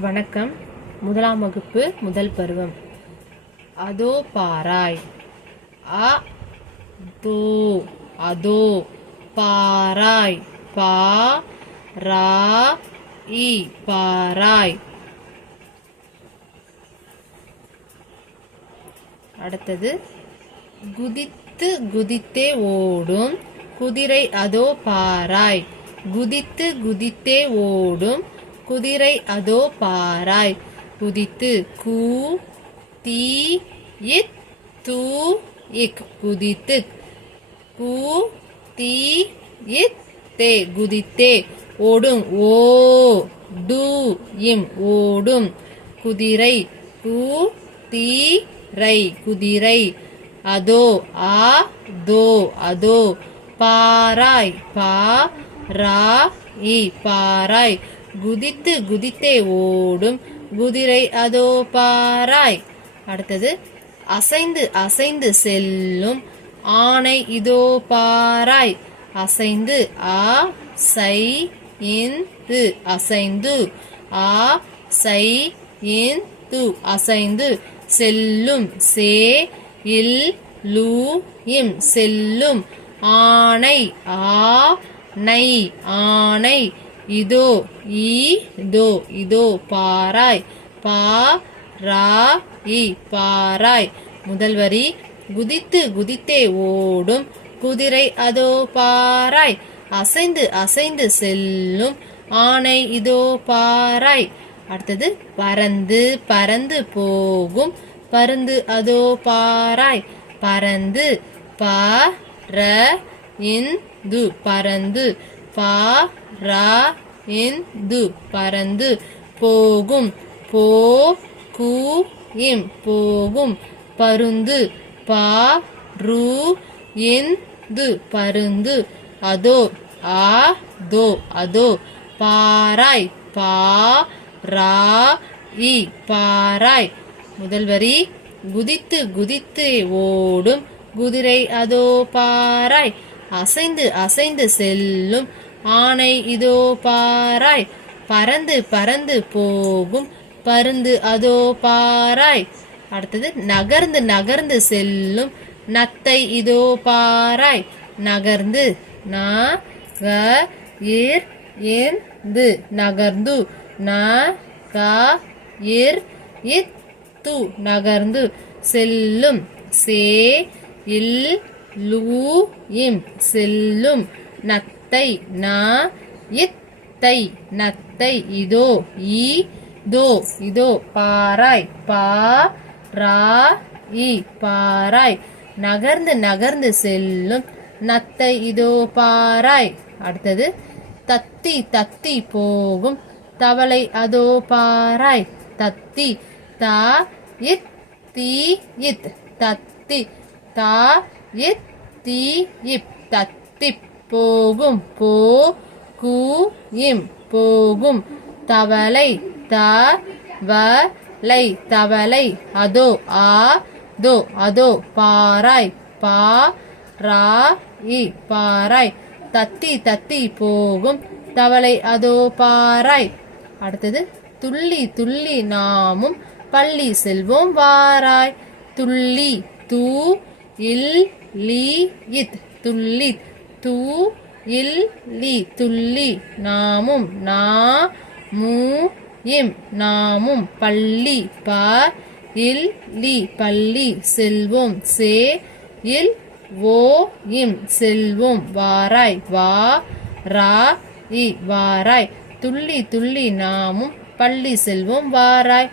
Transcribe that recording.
வணக்கம். முதலாம் வகுப்பு முதல் பருவம். அதோ பாராய். அ தோ அதோ பாராய். பா ரா இ பாராய். அடுத்தது குதித்து குதித்தே ஓடும் குதிரை அதோ பாராய். குதித்து குதித்தே ஓடும் குதிரை அதோ பாராய். குதித்து கூ தீ இத் தூ இக் குதித்து. கூ தீ இத் தே குதித்தே. ஓடும் ஓ டு இம் ஓடும் குதிரை. கூ தீ ரை குதிரை. அதோ ஆ தோ அதோ பாராய். பா ரா இ பாராய். குதித்து குதித்தே ஓடும் குதிரை அதோ பாராய். அடுத்தது அசைந்து அசைந்து செல்லும் ஆனை இதோ பாராய். அசைந்து ஆ சை இந்து அசைந்து. ஆ சை இந்து அசைந்து. செல்லும் சே இல் லு இம் செல்லும் ஆனை. ஆ நை ஆனை. இதோ இதோ இதோ பாராய். பா ரா இ பாராய். முதல் வரி குதித்து குதித்தே ஓடும் குதிரை அதோ பாராய். அசைந்து அசைந்து செல்லும் ஆனை இதோ பாராய். அடுத்தது பறந்து பறந்து போகும் பருந்து அதோ பாராய். பறந்து ப ர இந்து பறந்து. பா ரா இந்து பறந்து. போகும் போ கு இம் போகும் பருந்து. பா ரு இந்து பருந்து. அதோ ஆ தோ அதோ பாராய். பா ரா இ பாராய். முதல் வரி குதித்து குதித்து ஓடும் குதிரை அதோ பாராய். அசைந்து அசைந்து செல்லும் ஆனை இதோ பாராய். பறந்து பறந்து போகும் பருந்து அதோ பாராய். அடுத்தது நகர்ந்து நகர்ந்து செல்லும் நத்தை இதோ பாராய். நகர்ந்து ந க இர் இந்து நகர்ந்து. ந க இர் இத் து நகர்ந்து. செல்லும் சே இல் லு இம் செல்லும் நத்தை. ந இத்தை நத்தை. இதோ இதோ இதோ பாராய். பா ரா இ பாராய். நகர்ந்து நகர்ந்து செல்லும் நத்தை இதோ பாராய். அடுத்தது தத்தி தத்தி போகும் தவளை அதோ பாராய். தத்தி தா இத் தீ இத் தத்தி. தா இத் தீ இப் தத்தி. போகும் போ கு இம் போகும் தவளை. த வ லை தவளை. அதோ ஆ தோ அதோ பாராய். பா ரா இ பாராய். தத்தி தத்தி போகும் தவளை அதோ பாராய். அடுத்தது துள்ளி துள்ளி நாமும் பள்ளி செல்வோம் வாராய். துள்ளி தூ இல் லி இத் துள்ளி. தூ இல் லி துள்ளி. நாமும் நா மூ இம் நாமும் பள்ளி. ப இல் லி பள்ளி. செல்வோம் சே இல் ஓ இம் செல்வோம் வாராய். வா ரா இ வாராய். துள்ளி துள்ளி நாமும் பள்ளி செல்வோம் வாராய்.